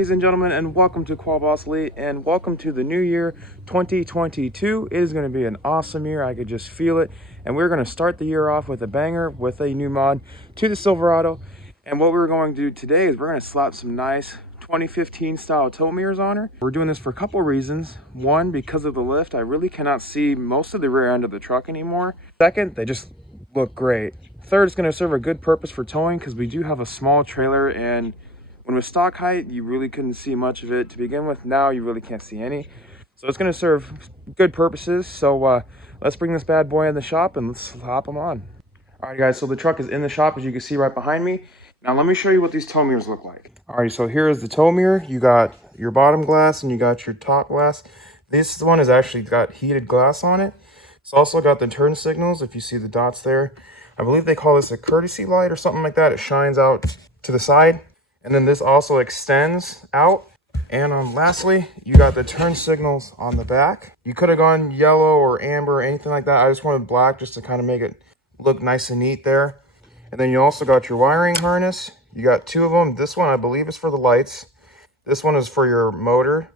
ladies and gentlemen, and welcome to Qual Boss Elite, and welcome to the new year 2022. It is going to be an awesome year. I could just feel it, and we're going to start the year off with a banger with a new mod to the Silverado. And what we're going to do today is we're going to slap some nice 2015 style tow mirrors on her. We're doing this for a couple reasons. One, because of the lift, I really cannot see most of the rear end of the truck anymore. Second, they just look great. Third, it's going to serve a good purpose for towing because we do have a small trailer, and when with stock height, you really couldn't see much of it to begin with. Now you really can't see any. So it's going to serve good purposes. So let's bring this bad boy in the shop and let's hop them on. Alright guys, so the truck is in the shop, as you can see right behind me. Now let me show you what these tow mirrors look like. Alrighty, so here is the tow mirror. You got your bottom glass and you got your top glass. This one has actually got heated glass on it. It's also got the turn signals, if you see the dots there. I believe they call this a courtesy light or something like that. It shines out to the side. And then this also extends out. And lastly, you got the turn signals on the back. You could have gone yellow or amber or anything like that. I just wanted black just to kind of make it look nice and neat there. And then you also got your wiring harness. You got two of them. This one I believe is for the lights. This one is for your motor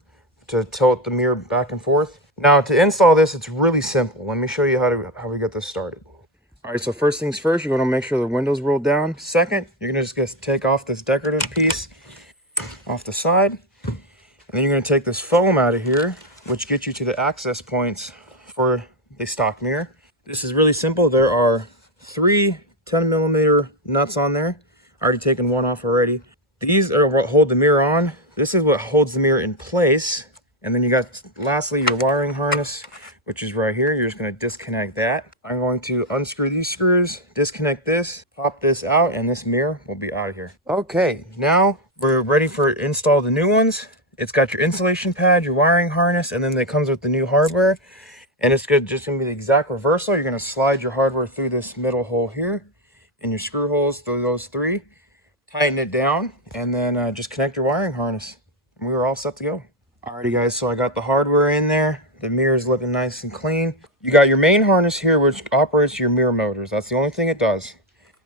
to tilt the mirror back and forth. Now to install this, it's really simple. Let me show you how we get this started. All right, so first things first, you're gonna make sure the window's rolled down. Second, you're gonna just take off this decorative piece off the side. And then you're gonna take this foam out of here, which gets you to the access points for the stock mirror. This is really simple. There are 3 10mm nuts on there. I already taken one off already. These are what hold the mirror on. This is what holds the mirror in place. And then you got, lastly, your wiring harness, which is right here. You're just going to disconnect that. I'm going to unscrew these screws, disconnect this, pop this out, and this mirror will be out of here. Okay, now we're ready for install the new ones. It's got your insulation pad, your wiring harness, and then it comes with the new hardware. And it's just going to be the exact reversal. You're going to slide your hardware through this middle hole here, and your screw holes through those 3. Tighten it down, and then just connect your wiring harness. And we were all set to go. Alrighty guys, so I got the hardware in there. The mirror is looking nice and clean. You got your main harness here, which operates your mirror motors. That's the only thing it does.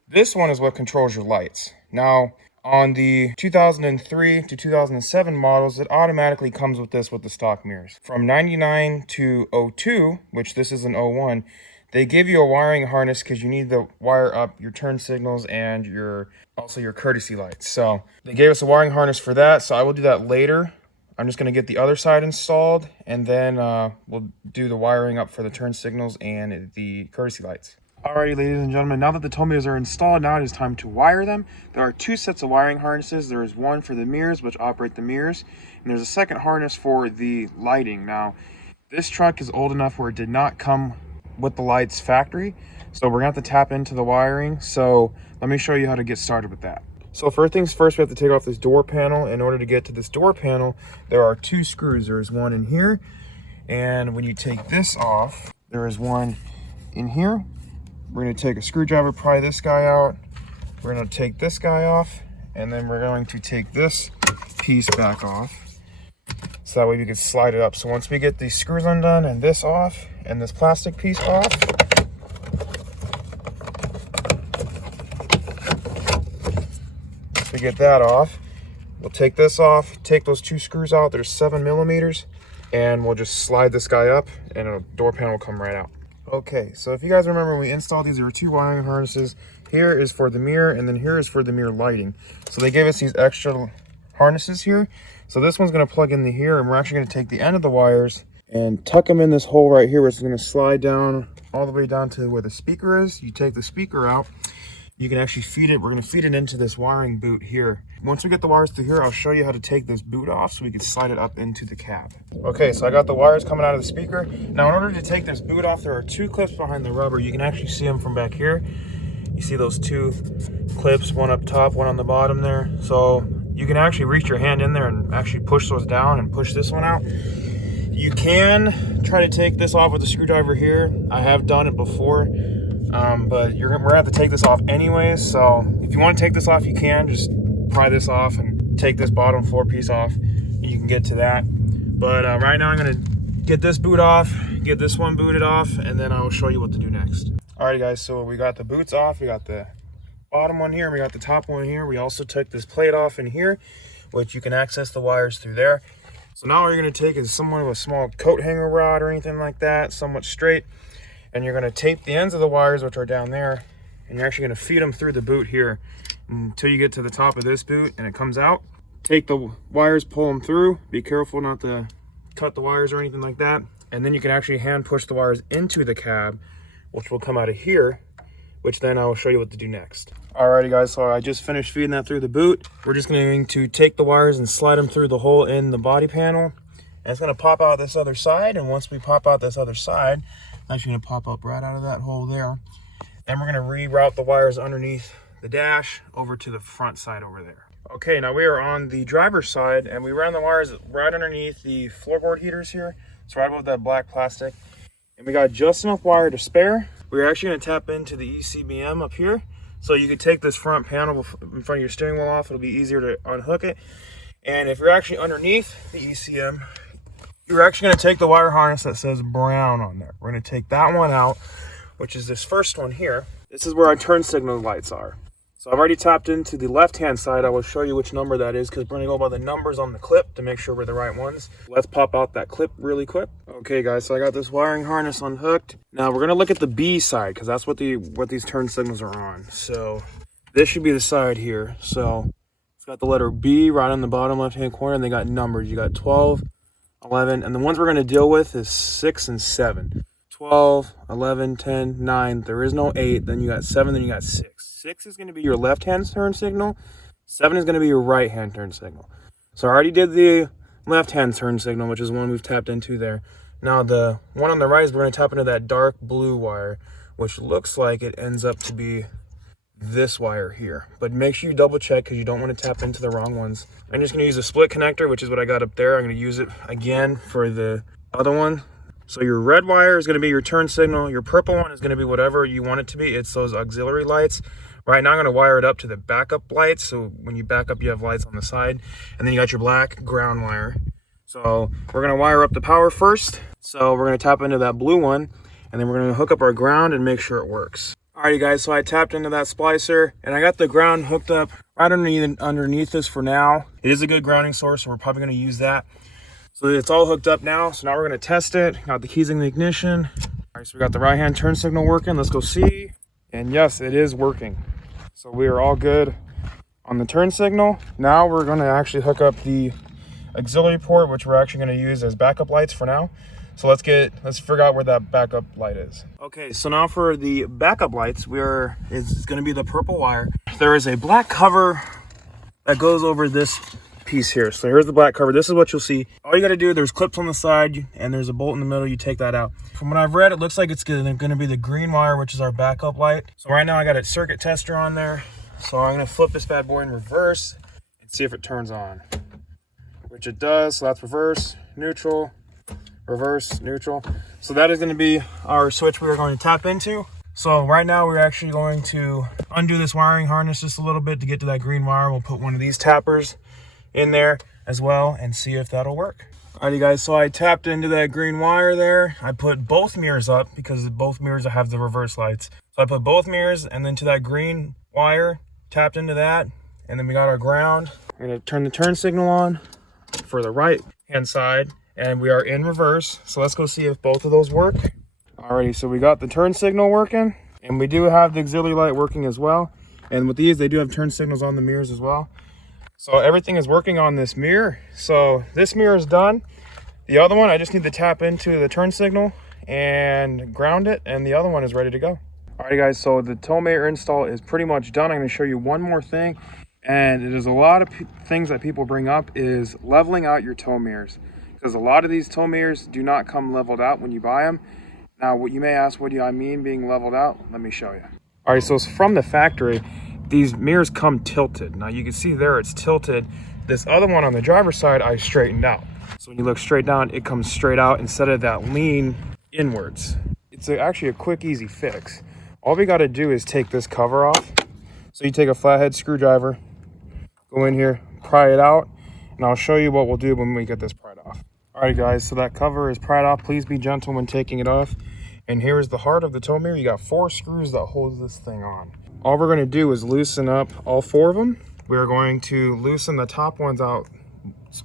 This one is what controls your lights. Now, on the 2003 to 2007 models, it automatically comes with this with the stock mirrors. From 99 to 02, which this is an 01, they give you a wiring harness because you need to wire up your turn signals and also your courtesy lights. So they gave us a wiring harness for that, so I will do that later. I'm just going to get the other side installed, and then we'll do the wiring up for the turn signals and the courtesy lights. Alrighty, ladies and gentlemen, now that the tow mirrors are installed, now it is time to wire them. There are 2 sets of wiring harnesses. There is one for the mirrors, which operate the mirrors, and there's a second harness for the lighting. Now, this truck is old enough where it did not come with the lights factory, so we're going to have to tap into the wiring. So let me show you how to get started with that. So first things first, we have to take off this door panel. In order to get to this door panel, there are 2 screws. There's one in here, and when you take this off, there is one in here. We're going to take a screwdriver, pry this guy out. We're going to take this guy off, and then we're going to take this piece back off, so that way we can slide it up. So once we get these screws undone and this off and this plastic piece off, to get that off, we'll take this off, take those 2 screws out. There's 7mm, and we'll just slide this guy up and a door panel will come right out. Okay, so if you guys remember when we installed these, there were 2 wiring harnesses. Here is for the mirror, and then here is for the mirror lighting. So they gave us these extra harnesses here. So this one's going to plug into here, and we're actually going to take the end of the wires and tuck them in this hole right here, where it's going to slide down all the way down to where the speaker is. You take the speaker out, you can actually feed it. We're going to feed it into this wiring boot here. Once we get the wires through here, I'll show you how to take this boot off so we can slide it up into the cab. Okay, so I got the wires coming out of the speaker. Now in order to take this boot off, there are 2 clips behind the rubber. You can actually see them from back here. You see those 2 clips, one up top, one on the bottom there. So you can actually reach your hand in there and actually push those down and push this one out. You can try to take this off with a screwdriver here. I have done it before, but we're gonna have to take this off anyways. So if you want to take this off, you can just pry this off and take this bottom floor piece off, and you can get to that. But right now I'm gonna get this boot off, get this one booted off, and then I will show you what to do next. Alrighty guys, so we got the boots off, we got the bottom one here, we got the top one here. We also took this plate off in here. which you can access the wires through there. So now all you're going to take is somewhat of a small coat hanger rod or anything like that, somewhat straight, and you're going to tape the ends of the wires, which are down there, and you're actually going to feed them through the boot here until you get to the top of this boot and it comes out. Take the wires, pull them through. Be careful not to cut the wires or anything like that. And then you can actually hand push the wires into the cab, which will come out of here, which then I will show you what to do next. Alrighty guys, so I just finished feeding that through the boot. We're just going to take the wires and slide them through the hole in the body panel. And it's going to pop out this other side. And once we pop out this other side, it's actually going to pop up right out of that hole there. Then we're going to reroute the wires underneath the dash over to the front side over there. Okay, now we are on the driver's side and we ran the wires right underneath the floorboard heaters here. It's right above that black plastic. And we got just enough wire to spare. We're actually going to tap into the ECBM up here. So you can take this front panel in front of your steering wheel off. It'll be easier to unhook it. And if you're actually underneath the ECM, you're actually going to take the wire harness that says brown on there. We're going to take that one out, which is this first one here. This is where our turn signal lights are. So I've already tapped into the left-hand side. I will show you which number that is because we're going to go by the numbers on the clip to make sure we're the right ones. Let's pop out that clip really quick. Okay guys, so I got this wiring harness unhooked. Now we're going to look at the B side because that's what these turn signals are on. So this should be the side here. So it's got the letter B right on the bottom left-hand corner and they got numbers. You got 12, 11, and the ones we're going to deal with is 6 and 7. 12, 11, 10, 9. There is no 8. Then you got 7, then you got 6. 6 is going to be your left-hand turn signal. 7 is going to be your right-hand turn signal. So I already did the left-hand turn signal, which is one we've tapped into there. Now the one on the right is we're going to tap into that dark blue wire, which looks like it ends up to be this wire here. But make sure you double check because you don't want to tap into the wrong ones. I'm just going to use a split connector, which is what I got up there. I'm going to use it again for the other one. So your red wire is going to be your turn signal. Your purple one is going to be whatever you want it to be. It's those auxiliary lights. Right now I'm going to wire it up to the backup lights. So when you back up, you have lights on the side. And then you got your black ground wire. So we're going to wire up the power first. So we're going to tap into that blue one. And then we're going to hook up our ground and make sure it works. Alrighty guys, so I tapped into that splicer. And I got the ground hooked up right underneath this for now. It is a good grounding source, so we're probably going to use that. So it's all hooked up now. So now we're going to test it. Got the keys in the ignition. All right, so we got the right-hand turn signal working. Let's go see. And yes, it is working. So we are all good on the turn signal. Now we're going to actually hook up the auxiliary port, which we're actually going to use as backup lights for now. So let's figure out where that backup light is. Okay, so now for the backup lights, it's going to be the purple wire. There is a black cover that goes over this piece here. So here's the black cover. This is what you'll see. All you got to do, there's clips on the side and there's a bolt in the middle. You take that out. From what I've read, it looks like it's going to be the green wire, which is our backup light. So right now I got a circuit tester on there. So I'm going to flip this bad boy in reverse and see if it turns on, which it does. So that's reverse, neutral, reverse, neutral. So that is going to be our switch we are going to tap into. So right now we're actually going to undo this wiring harness just a little bit to get to that green wire. We'll put one of these tappers in there as well and see if that'll work. Alrighty guys, so I tapped into that green wire there. I put both mirrors up because both mirrors have the reverse lights. So I put both mirrors and then to that green wire, tapped into that, and then we got our ground. I'm gonna turn the turn signal on for the right hand side and we are in reverse. So let's go see if both of those work. Alrighty, so we got the turn signal working and we do have the auxiliary light working as well. And with these, they do have turn signals on the mirrors as well. So everything is working on this mirror. So this mirror is done. The other one, I just need to tap into the turn signal and ground it, and the other one is ready to go. Alright guys, so the tow mirror install is pretty much done. I'm going to show you one more thing, and it is a lot of things that people bring up is leveling out your tow mirrors, because a lot of these tow mirrors do not come leveled out when you buy them. Now what you may ask, what do I mean being leveled out? Let me show you. Alright, so it's from the factory. These mirrors come tilted. Now you can see there it's tilted. This other one on the driver's side I straightened out. So when you look straight down, it comes straight out instead of that lean inwards. It's actually a quick, easy fix. All we got to do is take this cover off. So you take a flathead screwdriver, go in here, pry it out, and I'll show you what we'll do when we get this pried off. Alright guys, so that cover is pried off. Please be gentle when taking it off. And here is the heart of the tow mirror. You got 4 screws that hold this thing on. All we're going to do is loosen up all 4 of them. we are going to loosen the top ones out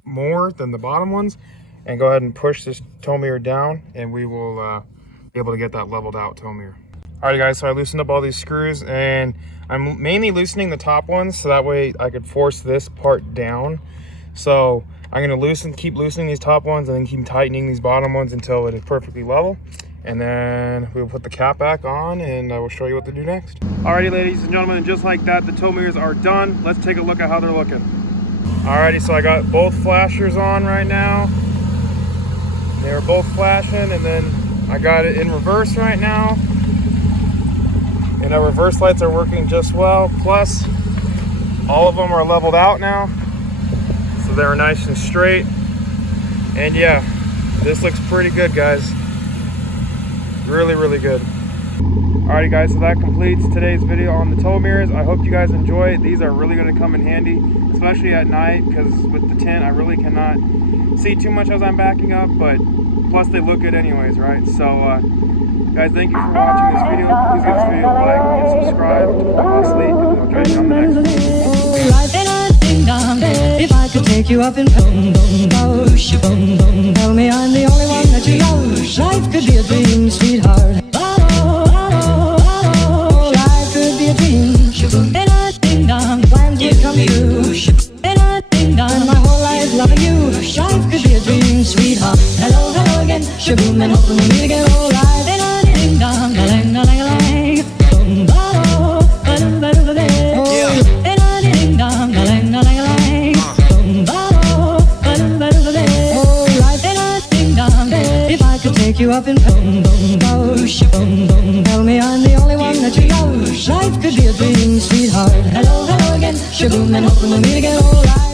more than the bottom ones and go ahead and push this tow mirror down, and we will be able to get that leveled out tow mirror. Alright guys, so I loosened up all these screws, and I'm mainly loosening the top ones so that way I could force this part down. So I'm going to keep loosening these top ones and then keep tightening these bottom ones until it is perfectly level. And then we'll put the cap back on and I will show you what to do next. Alrighty ladies and gentlemen, and just like that, the tow mirrors are done. Let's take a look at how they're looking. Alrighty, so I got both flashers on right now. They were both flashing, and then I got it in reverse right now. And our reverse lights are working just well. Plus, all of them are leveled out now. So they're nice and straight. And yeah, this looks pretty good, guys. Really, really good. Alrighty guys, so that completes today's video on the tow mirrors. I hope you guys enjoy it. These are really going to come in handy, especially at night, because with the tint I really cannot see too much as I'm backing up, but plus they look good anyways, right? So guys, thank you for watching this video. Please give this video a like and subscribe. I'll sleep, and we'll catch you on the next video. If I could take you up and boom, boom, boom, boom, boom, tell me I'm the only one that you know. Life could be a dream, sweetheart. Life could be a dream. And I ding dong, plans would come true. And I ding dong, my whole life loving you. Life could be a dream, sweetheart. Hello, hello again, shaboom, and hoping we meet again. Oh, life. And I ding dong, a lang, a lang, a lang. Boom, ba-do, ba-do, ba-do, ba-do. And I ding dong, a lang, a lang, a lang. Boom, ba-do, ba-do, ba-do, ba-do. Oh, life. And I ding dong, if I could take you up and boom, boom, boom, boom, boom, tell me I'm the only one that you know. Life could be a dream, sweetheart. Hello, hello again, shaboom, and hoping we'll meet again. Oh, life.